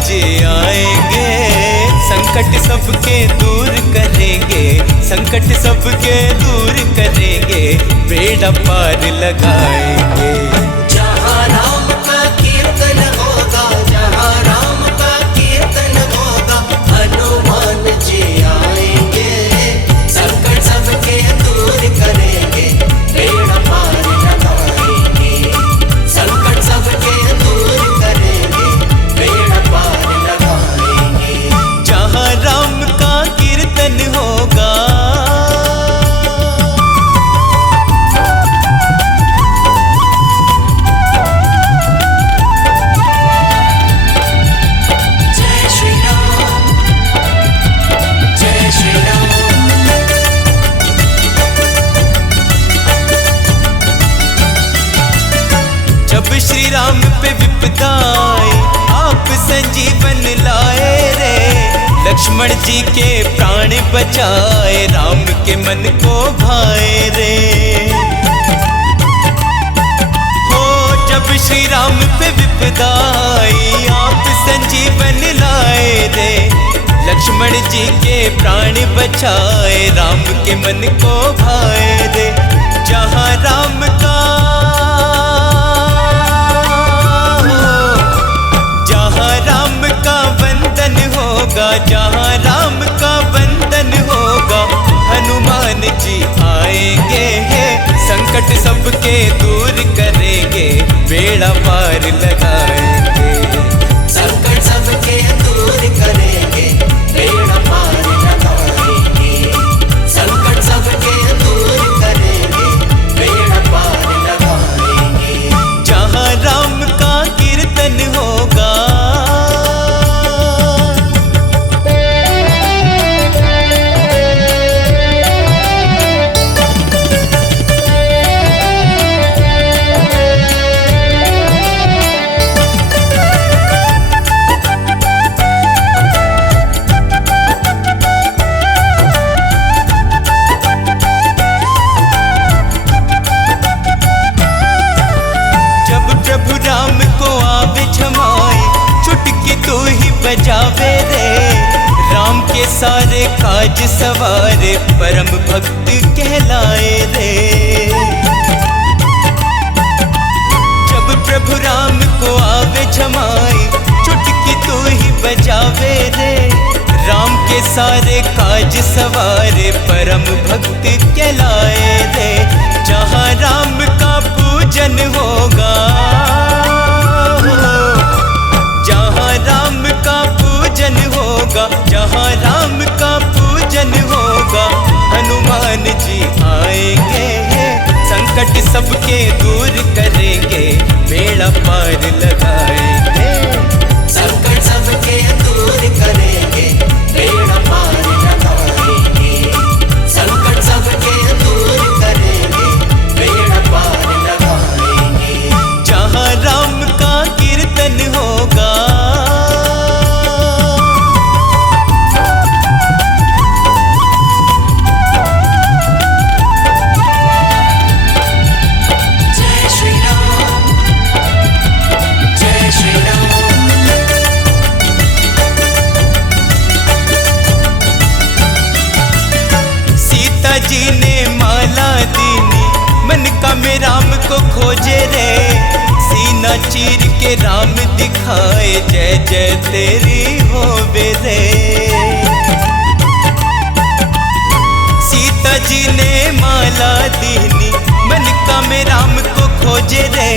जी आएंगे, संकट सबके दूर करेंगे, संकट सबके दूर करेंगे, बेड़ा पार लगाएंगे। जहाँ राम का कीर्तन होगा, जहाँ राम का कीर्तन होगा, हनुमान जी आएंगे, संकट सबके दूर करेंगे, बेड़ा पार लगाएंगे। संकट सबके दूर करेंगे, बेड़ा पार लगाएंगे। जहाँ राम का कीर्तन होगा, जय श्री राम, जय श्री राम। जब श्री राम पे विपदा आए, आप संजीवन लाए रे, लक्ष्मण जी के प्राण बचाए, राम के मन को भाए रे। हो जब श्री राम पे विपदा आई, आप संजीवन लाए रे, लक्ष्मण जी के प्राण बचाए, राम के मन को भाए रे। जहाँ राम का जहाँ राम का बंधन होगा, हनुमान जी आएंगे, संकट सबके दूर करेंगे, बेड़ा पार लगाएंगे। संकट सबके दूर करेंगे, बेड़ा पार लगाएंगे। संकट सबके दूर करेंगे, बेड़ा पार लगाएंगे। जहाँ राम का कीर्तन होगा, प्रभु राम को आवे जमाए, चुटकी तो ही बजावे रे, राम के सारे काज सवारे, परम भक्त कहलाए रे। जब प्रभु राम को आवे जमाए, चुटकी तो ही बजावे रे, राम के सारे काज सवारे, परम भक्त कहलाए रे। जहाँ राम का पूजन होगा, जहाँ राम का पूजन होगा, जहाँ राम का पूजन होगा, हनुमान जी आएंगे, संकट सबके दूर करेंगे, बेड़ा पार लगाएंगे। संकट सबके दूर करेंगे, बेड़ा पार लगाएंगे। संकट सबके दूर करेंगे, बेड़ा पार लगाएंगे। जहाँ राम का कीर्तन होगा, जय श्री राम, जय श्री राम। सीता जी ने माला दीनी, मन का में राम को खोजे रे, सीना चीर के राम दिखाए, जय जय तेरी होवे रे। सीता जी ने माला दीनी, मन का में राम को खोजे रे,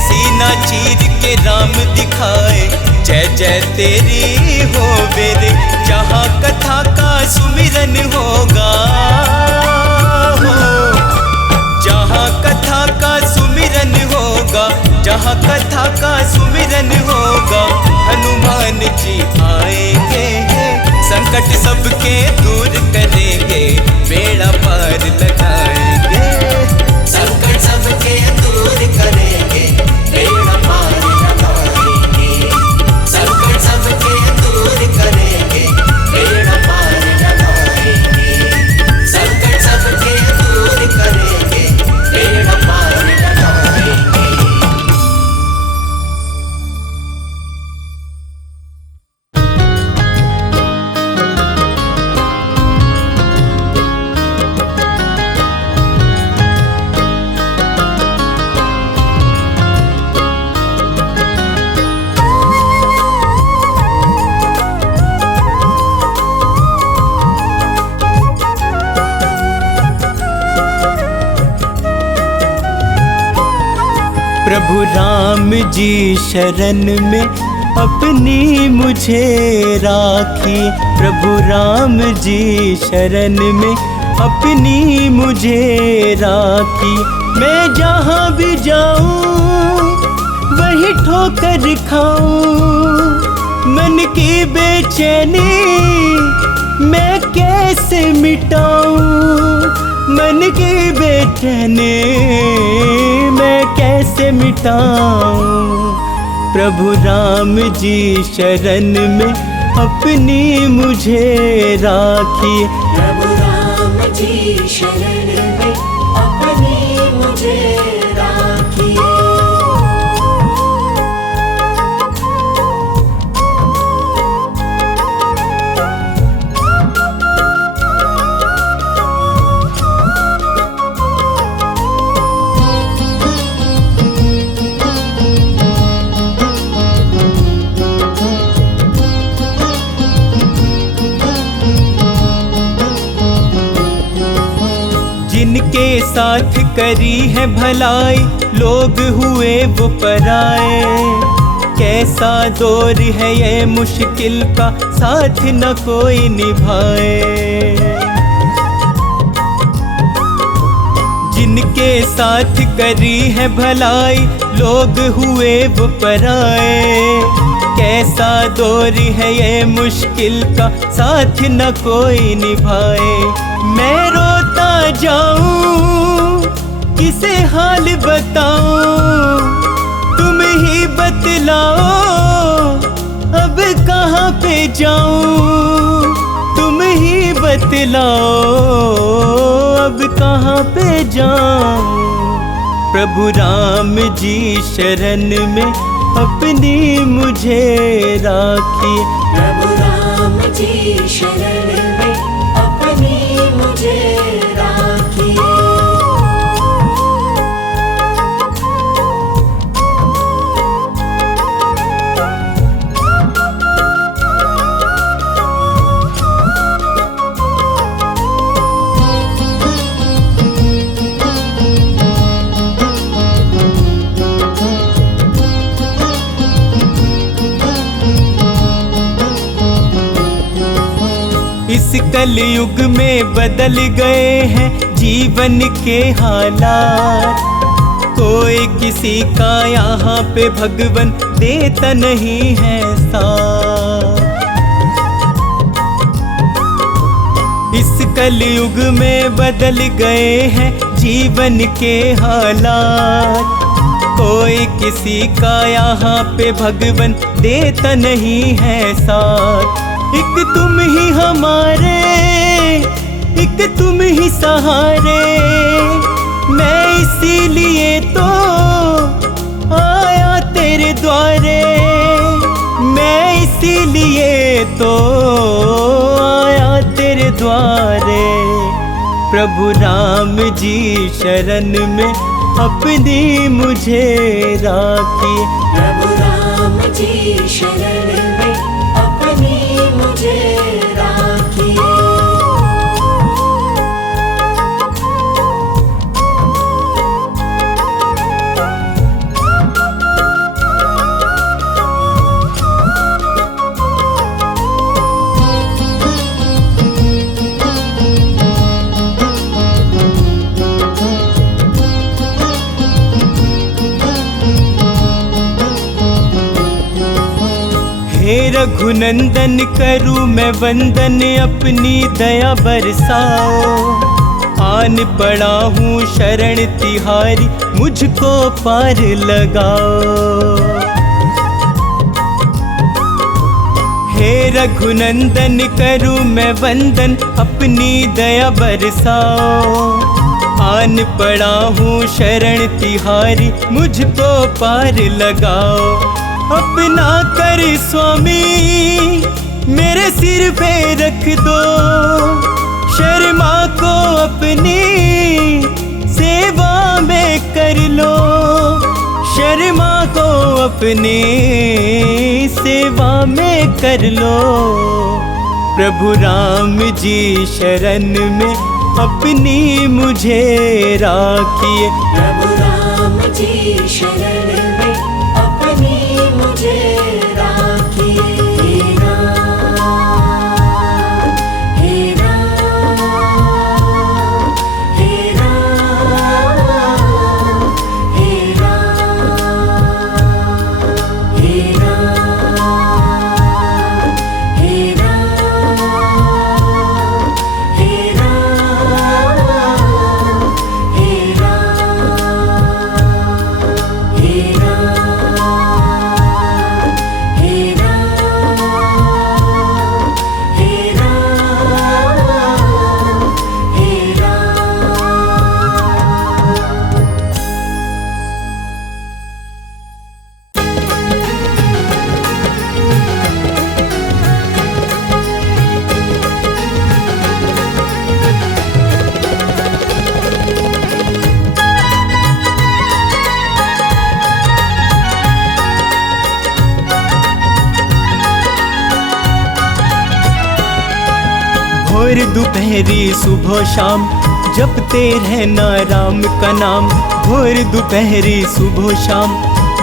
सीना चीर के राम दिखाए, जय जय तेरी होवे रे। जहाँ कथा का सुमिरन होगा, जहाँ कथा का सुमिरन होगा, जहाँ कथा का सुमिरन होगा, हनुमान जी आएंगे, संकट सबके दूर करेंगे, बेड़ा पार लगाएंगे। संकट सबके दूर करेंगे, बेड़ा पार लगाएंगे। संकट सबके दूर करेंगे, बेड़ा पार लगाएंगे। संकट सबके दूर करेंगे, बेड़ा पार लगाएंगे। प्रभु राम जी शरण में अपनी मुझे राखी। प्रभु राम जी शरण में अपनी मुझे राखी। मैं जहाँ भी जाऊँ वही ठोकर खाऊं। मन की बेचैनी मैं कैसे मिटाऊं। मन की बेचैनी मैं कैसे मिटाऊं। प्रभु राम जी शरण में अपनी मुझे राखी। प्रभु राम जी शरण में अपनी मुझे राखी। जिनके साथ करी है भलाई लोग हुए वो पराए। कैसा दौर है ये मुश्किल का साथ न कोई निभाए। जिनके साथ करी है भलाई लोग हुए वो पराए। कैसा दौर है ये मुश्किल का साथ न कोई निभाए। मैं रोता जाऊं किसे हाल बताऊं। तुम ही बतलाओ अब कहाँ पे जाऊं। तुम ही बतलाओ अब कहाँ पे जाऊं। प्रभु राम जी शरण में अपनी मुझे राखी। प्रभु राम जी शरण में अपनी मुझे राखी। इस कलयुग में बदल गए हैं जीवन के हालात। कोई किसी का यहाँ पे भगवन देता नहीं है साथ। इस कलयुग में बदल गए हैं जीवन के हालात। कोई किसी का यहाँ पे भगवन देता नहीं है साथ। एक तुम ही हमारे, एक तुम ही सहारे। मैं इसीलिए तो आया तेरे द्वारे। मैं इसीलिए तो आया तेरे द्वारे। प्रभु राम जी शरण में अपनी मुझे राखी। प्रभु राम जी शरण में अपनी मुझे राखी। हे रघुनंदन करूँ मैं वंदन अपनी दया बरसाओ। आन पड़ा हूँ शरण तिहारी मुझको पार लगाओ। हे रघुनंदन करूँ मैं वंदन अपनी दया बरसाओ। आन पड़ा हूँ शरण तिहारी मुझको पार लगाओ। अपना कर स्वामी मेरे सिर पे रख दो। शर्मा को अपनी सेवा में कर लो। शर्मा को अपनी सेवा में कर लो। प्रभु राम जी शरण में अपनी मुझे राखिए। प्रभु राम जी शरण भोर दोपहरी सुबह शाम जपते रहना राम का नाम। भोर दोपहरी सुबह शाम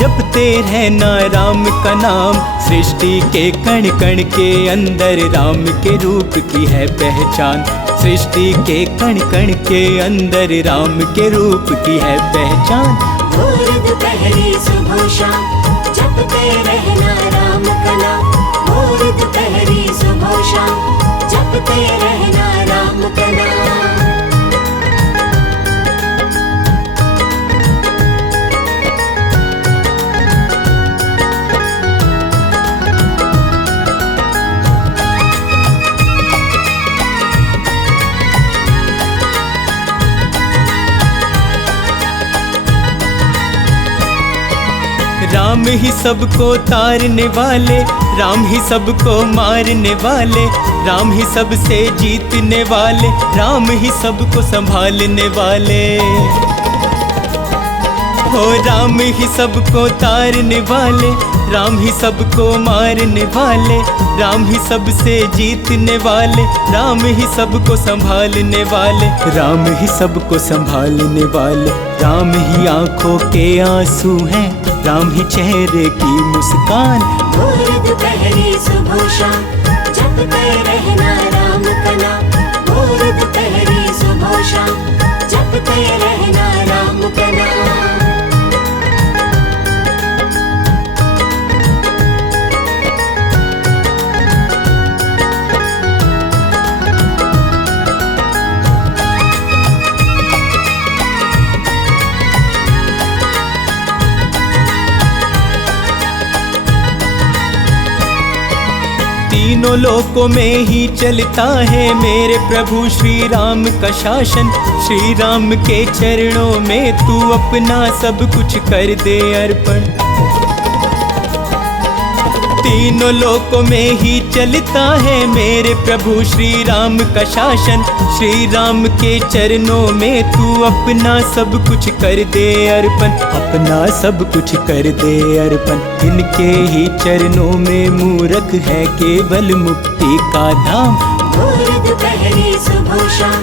जपते रहना राम का नाम। सृष्टि के कण कण के अंदर राम के रूप की है पहचान। सृष्टि के कण कण के अंदर राम के रूप की है पहचान। भोर दोपहरी सुबह शाम जपते रहना राम का नाम। भोर दोपहरी सुबह शाम जपते रहना राम का नाम। राम ही सबको तारने वाले, राम ही सबको मारने वाले, राम ही सबसे जीतने वाले, राम ही सबको संभालने वाले। हो राम ही सबको तारने वाले, राम ही सबको मारने वाले, राम ही सबसे जीतने वाले, राम ही सबको संभालने वाले, राम ही सबको संभालने वाले। राम ही आंखों के आंसू हैं, राम ही चेहरे की मुस्कान। भोर दोपहरी सुबह शाम जपते रहना राम का नाम। भोर दोपहरी सुबह शाम जपते रहना राम का नाम। तीनों लोकों में ही चलता है मेरे प्रभु श्री राम का शासन। श्री राम के चरणों में तू अपना सब कुछ कर दे अर्पण। तीनों लोकों में ही चलता है मेरे प्रभु श्री राम का शासन। श्री राम के चरणों में तू अपना सब कुछ कर दे अर्पण। अपना सब कुछ कर दे अर्पण। इनके ही चरणों में मूरख है केवल मुक्ति का धाम। भोर दोपहरी सुबह शाम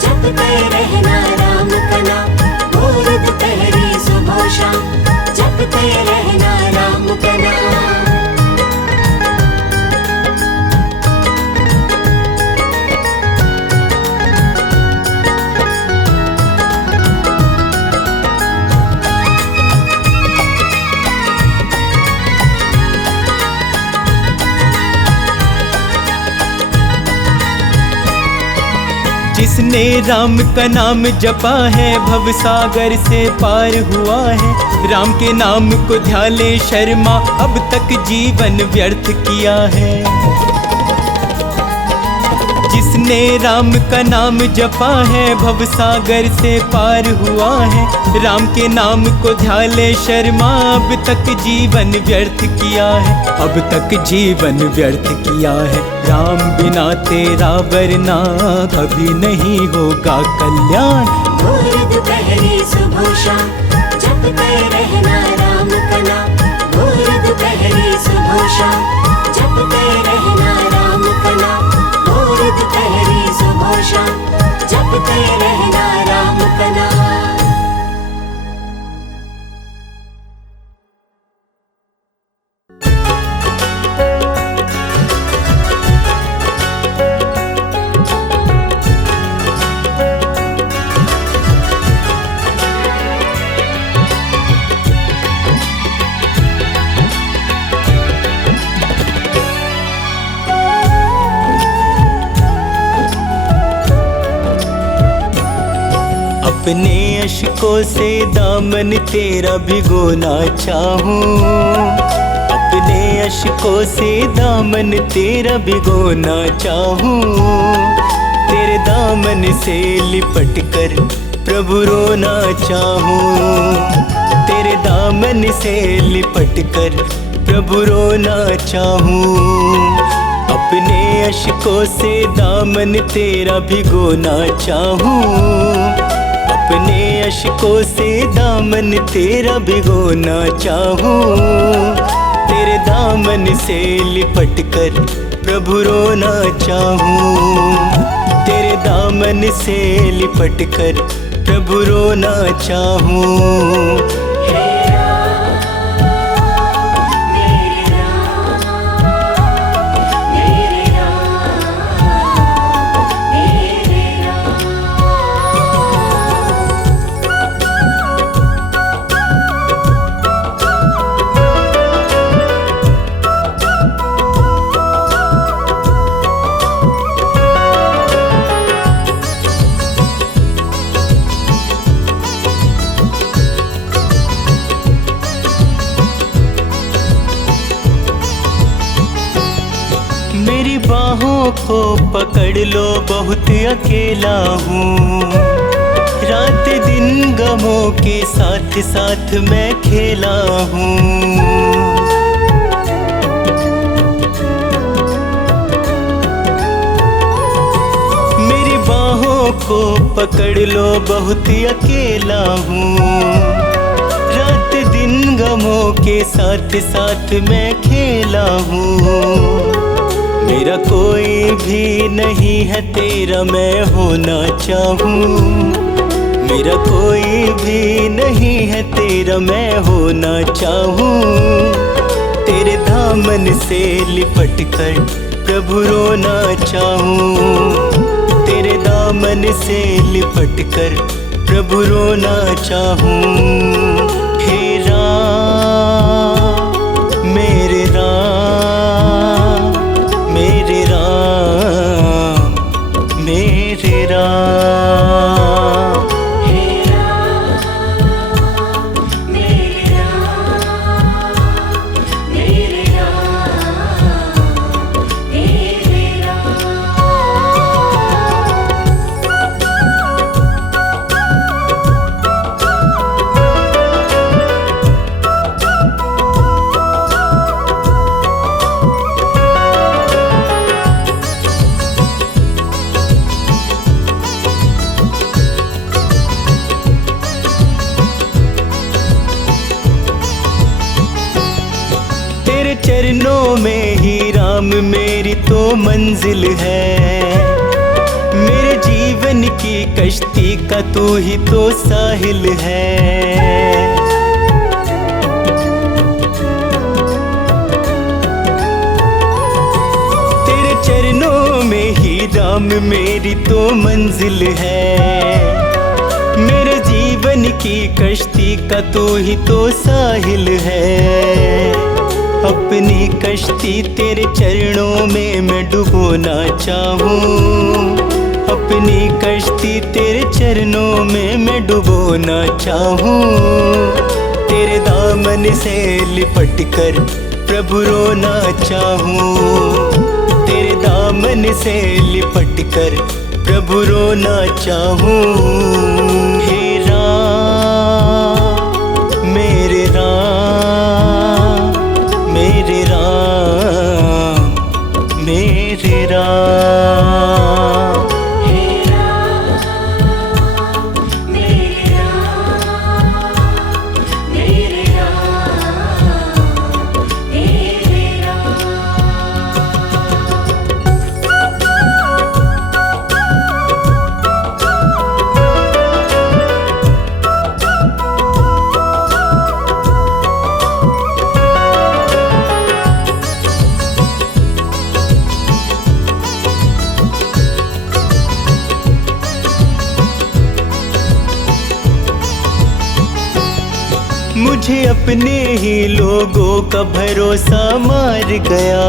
जपते रहना राम का नाम। भोर दोपहरी सुबह शाम जपते रहना राम का नाम। जिसने राम का नाम जपा है भव सागर से पार हुआ है। राम के नाम को ध्यान ले शर्मा अब तक जीवन व्यर्थ किया है। जिसने राम का नाम जपा है भव सागर से पार हुआ है। राम के नाम को ध्यान ले शर्मा अब तक जीवन व्यर्थ किया है। अब तक जीवन व्यर्थ किया है। राम बिना तेरा वरना कभी नहीं होगा कल्याण। भोर दोपहरी सुबह शाम जपते रहना राम का नाम। भोर दोपहरी सुबह शाम जपते रहना राम का नाम। भोर दोपहरी सुबह शाम जपते रहना राम का नाम। अपने अश्कों से दामन तेरा भिगोना चाहूं। अपने अश्कों से दामन तेरा भिगोना चाहूं। तेरे दामन से लिपट कर प्रभु रोना चाहूं। तेरे दामन से लिपट कर प्रभु रोना चाहूं। अपने अश्कों से दामन तेरा भिगोना चाहूं। अपने अश्कों से दामन तेरा भिगोना चाहूं। तेरे दामन से लिपट कर प्रभु रोना चाहूं। तेरे दामन से लिपट कर प्रभु रोना चाहूं। मेरी बाहों को पकड़ लो, बहुत अकेला हूँ। रात दिन गमों के साथ साथ मैं खेला हूँ। मेरी बाहों को पकड़ लो, बहुत अकेला हूँ। रात दिन गमों के साथ साथ मैं खेला हूँ। मेरा कोई भी नहीं है तेरा मैं होना चाहूँ। मेरा कोई भी नहीं है तेरा मैं होना चाहूँ। तेरे दामन से लिपट कर प्रभु रोना चाहूँ। तेरे दामन से लिपट कर प्रभु रोना चाहूँ। हे राम मेरे राम, मेरे राम मेरे राम। हे राम मेरे राम, मेरे राम मेरे राम। तेरे चरणों में ही राम मेरी तो मंजिल है। मेरे जीवन की कश्ती का तू ही तो साहिल है। तेरे चरणों में ही राम मेरी तो मंजिल है। मेरे जीवन की कश्ती का तू ही तो साहिल है। अपनी कश्ती तेरे चरणों में मैं डुबोना चाहूँ। अपनी कश्ती तेरे चरणों में मैं डुबोना चाहूँ। तेरे दामन से लिपट कर प्रभु रोना चाहूँ। तेरे दामन से लिपट कर प्रभु रोना चाहूँ। हे राम मेरे राम, मेरे राम मेरे राम। हे राम मेरे राम, मेरे राम मेरे राम। मुझे अपने ही लोगों का भरोसा मार गया।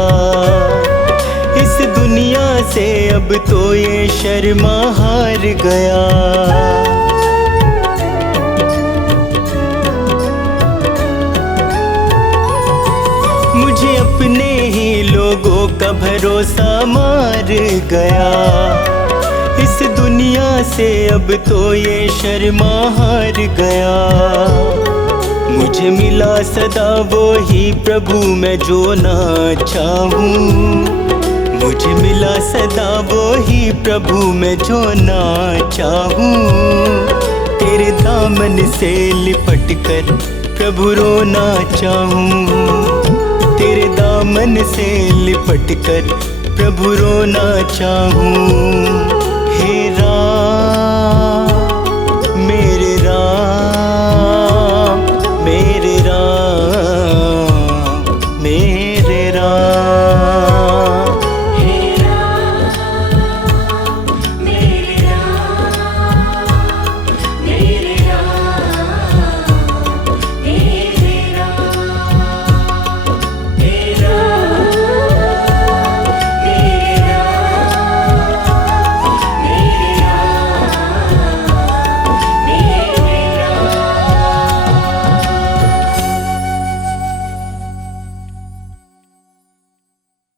इस दुनिया से अब तो ये शर्मा हार गया। मुझे अपने ही लोगों का भरोसा मार गया। इस दुनिया से अब तो ये शर्मा हार गया। मुझे मिला सदा वो ही प्रभु मैं जो ना चाहूँ। मुझे मिला सदा वो ही प्रभु मैं जो ना चाहूँ। तेरे दामन से लिपट कर प्रभु रोना चाहूँ। तेरे दामन से लिपट कर प्रभु रोना चाहूं। हे